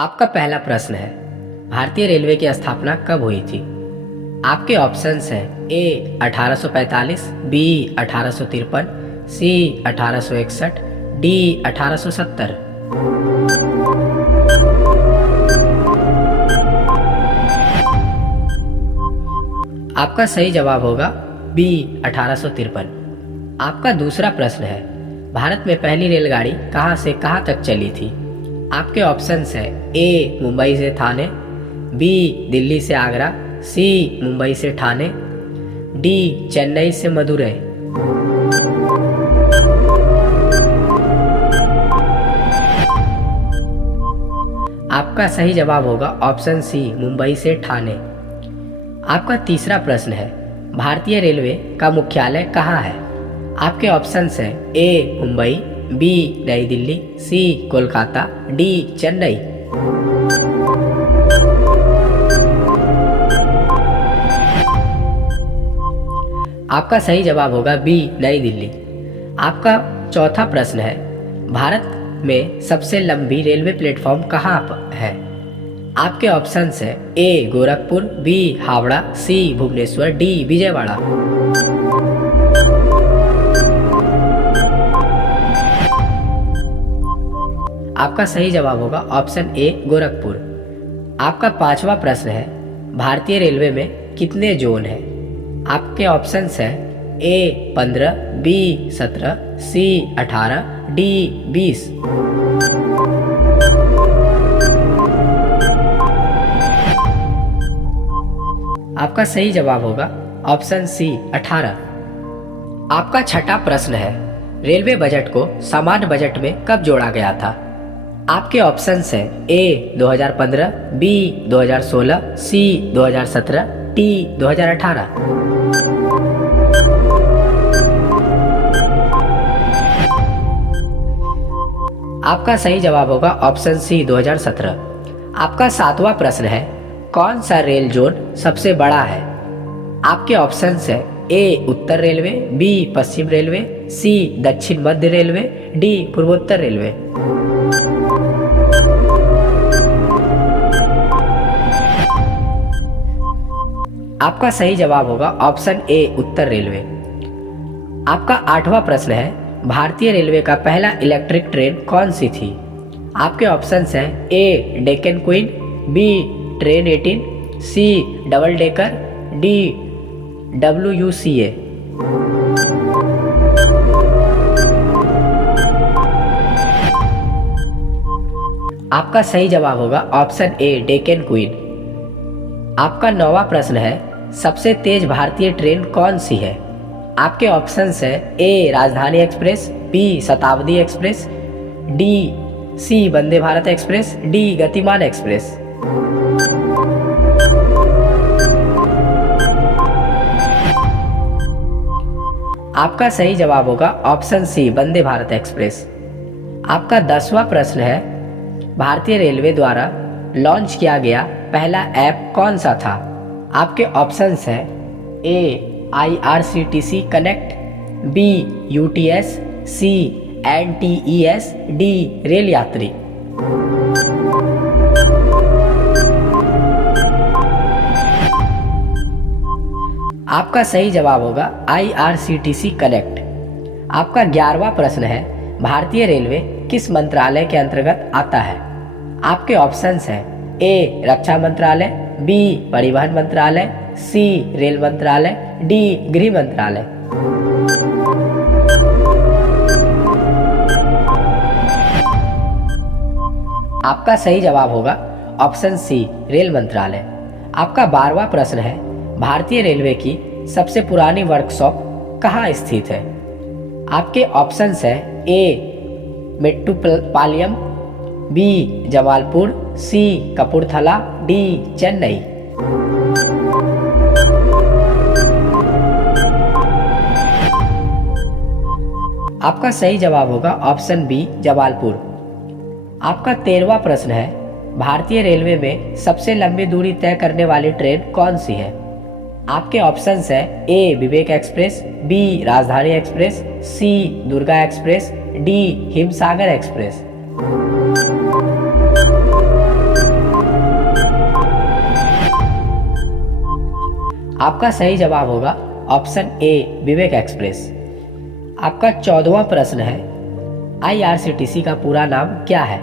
आपका पहला प्रश्न है, भारतीय रेलवे की स्थापना कब हुई थी? आपके ऑप्शंस हैं ए 1845, बी 1853, सी 1861, डी 1870। आपका सही जवाब होगा बी 1853। आपका दूसरा प्रश्न है, भारत में पहली रेलगाड़ी कहां से कहां तक चली थी? आपके ऑप्शंस है ए मुंबई से थाने, बी दिल्ली से आगरा, सी मुंबई से ठाणे, डी चेन्नई से मदुरई। आपका सही जवाब होगा ऑप्शन सी मुंबई से ठाणे। आपका तीसरा प्रश्न है, भारतीय रेलवे का मुख्यालय कहाँ है? आपके ऑप्शंस हैं ए मुंबई, बी नई दिल्ली, सी कोलकाता, डी चेन्नई। आपका सही जवाब होगा बी नई दिल्ली। आपका चौथा प्रश्न है, भारत में सबसे लंबी रेलवे प्लेटफॉर्म कहाँ है? आपके ऑप्शंस है ए गोरखपुर, बी हावड़ा, सी भुवनेश्वर, डी विजयवाड़ा। आपका सही जवाब होगा ऑप्शन ए गोरखपुर। आपका पांचवा प्रश्न है, भारतीय रेलवे में कितने जोन हैं? आपके ऑप्शंस हैं ए 15, बी 17, सी 18, डी 20। आपका सही जवाब होगा ऑप्शन सी 18। आपका छठा प्रश्न है, रेलवे बजट को सामान्य बजट में कब जोड़ा गया था? आपके ऑप्शंस हैं ए 2015, बी 2016, सी 2017, डी 2018। आपका सही जवाब होगा ऑप्शन सी 2017। आपका सातवां प्रश्न है, कौन सा रेल जोन सबसे बड़ा है? आपके ऑप्शंस हैं ए उत्तर रेलवे, बी पश्चिम रेलवे, सी दक्षिण मध्य रेलवे, डी पूर्वोत्तर रेलवे। आपका सही जवाब होगा ऑप्शन ए उत्तर रेलवे। आपका आठवां प्रश्न है, भारतीय रेलवे का पहला इलेक्ट्रिक ट्रेन कौन सी थी? आपके ऑप्शंस हैं A Deccan queen, B train 18, C double decker, D WUCA। आपका सही जवाब होगा ऑप्शन ए डेक्कन क्वीन। आपका नौवां प्रश्न है, सबसे तेज भारतीय ट्रेन कौन सी है? आपके ऑप्शंस हैं ए राजधानी एक्सप्रेस, बी शताब्दी एक्सप्रेस, सी वंदे भारत एक्सप्रेस, डी गतिमान एक्सप्रेस। आपका सही जवाब होगा ऑप्शन सी वंदे भारत एक्सप्रेस। आपका 10वां प्रश्न है, भारतीय रेलवे द्वारा लॉन्च किया गया पहला ऐप कौन सा था? आपके ऑप्शंस हैं ए IRCTC कनेक्ट, बी UTS, सी NTES, डी रेल यात्री। आपका सही जवाब होगा IRCTC कनेक्ट। आपका 11वां प्रश्न है, भारतीय रेलवे किस मंत्रालय के अंतर्गत आता है? आपके ऑप्शंस हैं ए रक्षा मंत्रालय, बी परिवहन मंत्रालय, सी रेल मंत्रालय, डी गृह मंत्रालय। आपका सही जवाब होगा ऑप्शन सी रेल मंत्रालय। आपका 12वां प्रश्न है, भारतीय रेलवे की सबसे पुरानी वर्कशॉप कहाँ स्थित है? आपके ऑप्शंस हैं ए मेट्टुपालयम, बी जमालपुर, सी कपूरथला, डी चेन्नई। आपका सही जवाब होगा ऑप्शन बी जमालपुर। आपका 13वां प्रश्न है, भारतीय रेलवे में सबसे लंबी दूरी तय करने वाली ट्रेन कौन सी है? आपके ऑप्शंस हैं A Vivek express, B Rajdhani express, C Durga express, D Himsagar express. आपका सही जवाब होगा ऑप्शन ए विवेक एक्सप्रेस। आपका 14वां प्रश्न है, IRCTC का पूरा नाम क्या है?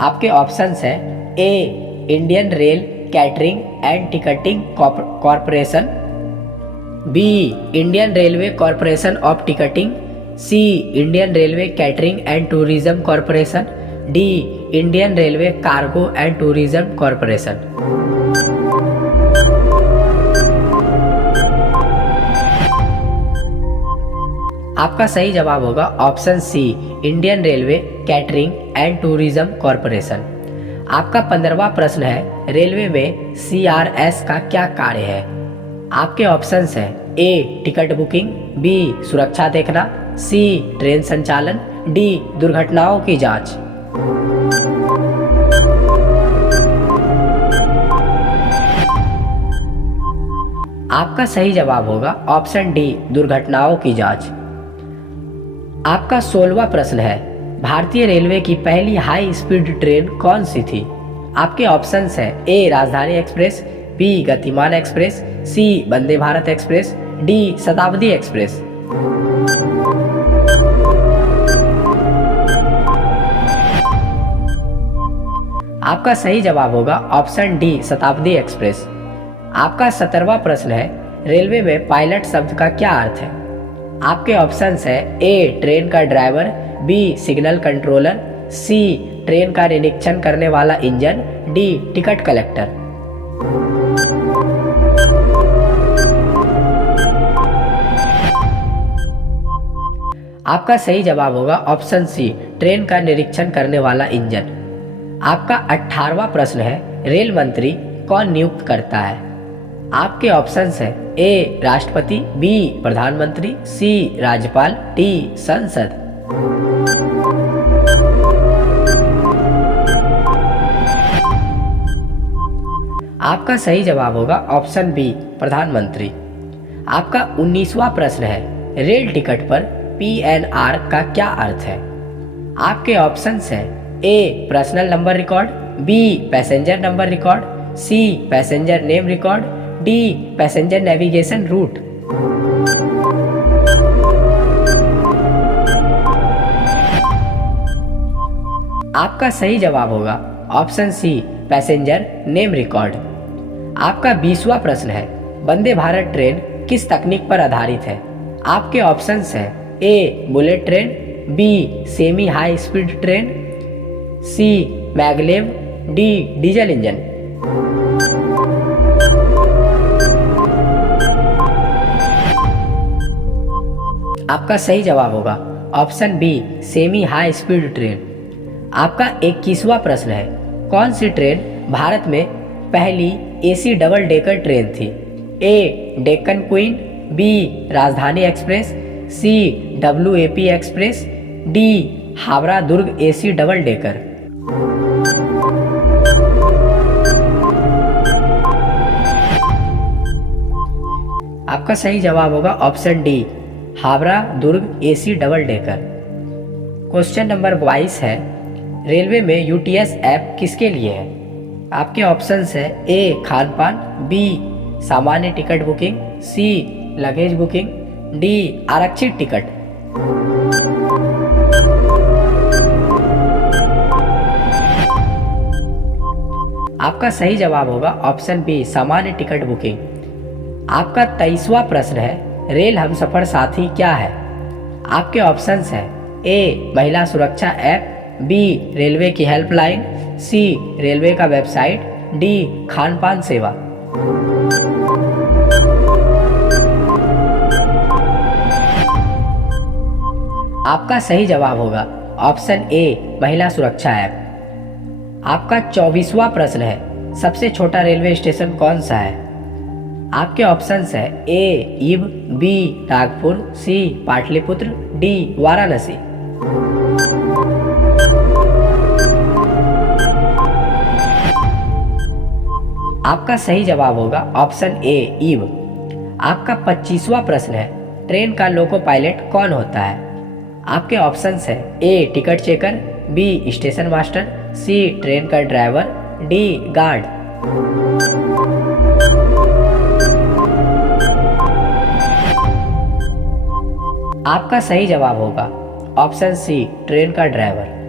आपके ऑप्शंस है A Indian rail catering and ticketing corporation, B Indian railway corporation of ticketing, C Indian railway catering and tourism corporation, D Indian railway cargo and tourism corporation. आपका सही जवाब होगा option C Indian railway catering and tourism corporation. आपका 15वां प्रश्न है, railway में CRS का क्या कार्य है? आपके ऑप्शंस हैं ए टिकट बुकिंग, बी सुरक्षा देखना, सी ट्रेन संचालन, डी दुर्घटनाओं की जांच। आपका सही जवाब होगा ऑप्शन डी दुर्घटनाओं की जांच। आपका 16वां प्रश्न है, भारतीय रेलवे की पहली हाई स्पीड ट्रेन कौन सी थी? आपके ऑप्शंस हैं ए राजधानी एक्सप्रेस, बी गतिमान एक्सप्रेस, सी वंदे भारत एक्सप्रेस, डी शताब्दी एक्सप्रेस। आपका सही जवाब होगा ऑप्शन डी शताब्दी एक्सप्रेस। आपका 17वां प्रश्न है, रेलवे में पायलट शब्द का क्या अर्थ है? आपके ऑप्शंस है ए ट्रेन का ड्राइवर, बी सिग्नल कंट्रोलर, सी ट्रेन का निरीक्षण करने वाला इंजन, डी टिकट कलेक्टर। आपका सही जवाब होगा ऑप्शन सी ट्रेन का निरीक्षण करने वाला इंजन। आपका 18वां प्रश्न है, रेल मंत्री कौन नियुक्त करता है? आपके ऑप्शंस हैं ए राष्ट्रपति, बी प्रधानमंत्री, सी राज्यपाल, डी संसद। आपका सही जवाब होगा ऑप्शन बी प्रधानमंत्री। आपका 19वां प्रश्न है, रेल टिकट पर PNR का क्या अर्थ है? आपके ऑप्शंस हैं A personal number record, B passenger number record, C passenger name record, D passenger navigation route. आपका सही जवाब होगा option C passenger name record. आपका 20वां प्रश्न है, वंदे भारत ट्रेन किस तकनीक पर आधारित है? आपके ऑप्शंस हैं A bullet train, B semi high speed train, C maglev, D diesel engine. आपका सही जवाब होगा option B semi high speed train. आपका 21वां प्रश्न है, कौन सी ट्रेन भारत में पहली AC डबल डेकर ट्रेन थी? ए Deccan queen, B Rajdhani express, सी WAP एक्सप्रेस, डी हावड़ा दुर्ग AC डबल डेकर। आपका सही जवाब होगा ऑप्शन डी हावड़ा दुर्ग AC double decker. Question number 22 है, रेलवे में UTS ऐप किसके लिए है? आपके ऑप्शंस है ए खान पान, बी सामान्य टिकट बुकिंग, सी लगेज बुकिंग, डी आरक्षित टिकट। आपका सही जवाब होगा ऑप्शन बी सामान्य टिकट बुकिंग। आपका 23वां प्रश्न है, रेल हमसफर साथी क्या है? आपके ऑप्शंस हैं ए महिला सुरक्षा ऐप, बी रेलवे की हेल्पलाइन, सी रेलवे का वेबसाइट, डी खान पान सेवा। आपका सही जवाब होगा ऑप्शन ए महिला सुरक्षा ऐप। आपका 24वां प्रश्न है, सबसे छोटा रेलवे स्टेशन कौन सा है? आपके ऑप्शंस है ए ईव, बी नागपुर, सी पाटलिपुत्र, डी वाराणसी। आपका सही जवाब होगा ऑप्शन ए ईव। आपका 25वां प्रश्न है, ट्रेन का लोको पायलट कौन होता है? आपके ऑप्शंस है A ticket checker, B station master, C train का ड्राइवर, डी गार्ड। आपका सही जवाब होगा ऑप्शन सी ट्रेन का ड्राइवर।